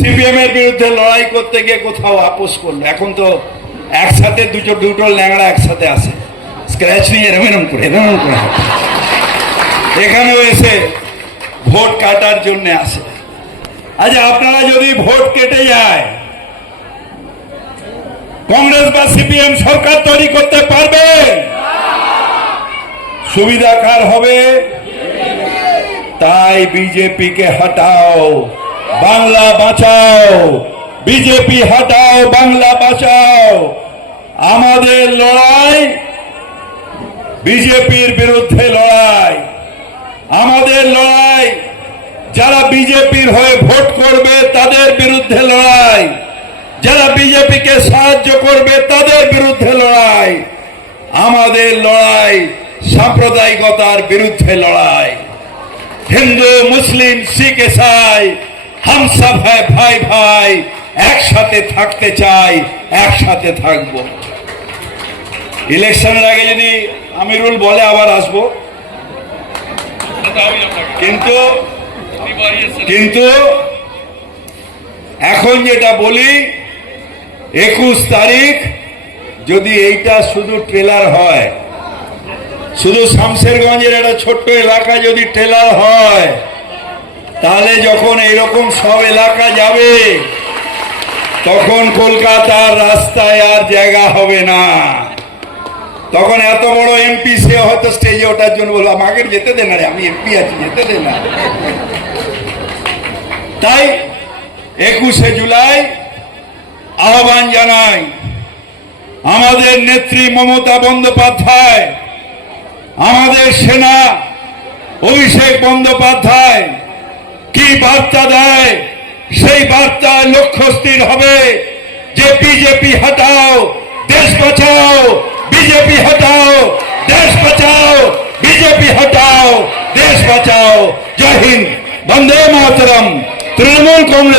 CPM এর বিরুদ্ধে লড়াই করতে গিয়ে কোথাও আপোষ করল। এখন তো একসাথে দুটো দুটো ল্যাংড়া একসাথে আসে স্ক্র্যাচ নিয়ে এরম এরম করে এরম করে। এখানেও এসে ভোট কাটার জন্য আসে। আচ্ছা আপনারা যদি ভোট কেটে যায়, কংগ্রেস বা সিপিএম সরকার তৈরি করতে পারবে? সুবিধা কার হবে? তাই বিজেপিকে হটাও। বাংলা বাঁচাও, বিজেপি হটাও, বাংলা বাঁচাও। আমাদের লড়াই, বিজেপির বিরুদ্ধে লড়াই। আমাদের লড়াই, যারা বিজেপির হয়ে ভোট করবে, তাদের বিরুদ্ধে লড়াই। যারা বিজেপিকে সাহায্য করবে, তাদের বিরুদ্ধে লড়াই। আমাদের লড়াই সাম্প্রদায়িকতার বিরুদ্ধে লড়াই। হিন্দু, মুসলিম, শিখ, ইসাই হাম সব হ্যায় ভাই ভাই একসাথে থাকতে চাই একসাথে থাকব ইলেকশনের আগে যদি আমিরুল বলে আবার আসব কিন্তু কিন্তু এখন যেটা বলি, একুশ তারিখ যদি এইটা শুধু ট্রেলার হয়, শুধু শামশেরগঞ্জের একটা ছোট্ট এলাকা যদি ট্রেলার হয় তাহলে যখন এরকম সব এলাকা যাবে, তখন কলকাতার রাস্তায় আর জায়গা হবে না। তখন এত বড় এমপি, সে হয়তো স্টেজে ওঠার জন্য বলব, আমাকে যেতে দে না রে, আমি এমপি আছি, যেতে দে না। তাই একুশে জুলাই আহ্বান জানাই, আমাদের নেত্রী মমতা বন্দ্যোপাধ্যায়, আমাদের সেনা অভিষেক বন্দ্যোপাধ্যায় বার্তা দেয়, সেই বার্তা লক্ষ্য স্থির হবে যে বিজেপি হটাও, দেশ বাঁচাও, বিজেপি হটাও, দেশ বাঁচাও, বিজেপি হটাও, দেশ বাঁচাও। জয় হিন্দ। বন্দে মাতরম। তৃণমূল কংগ্রেস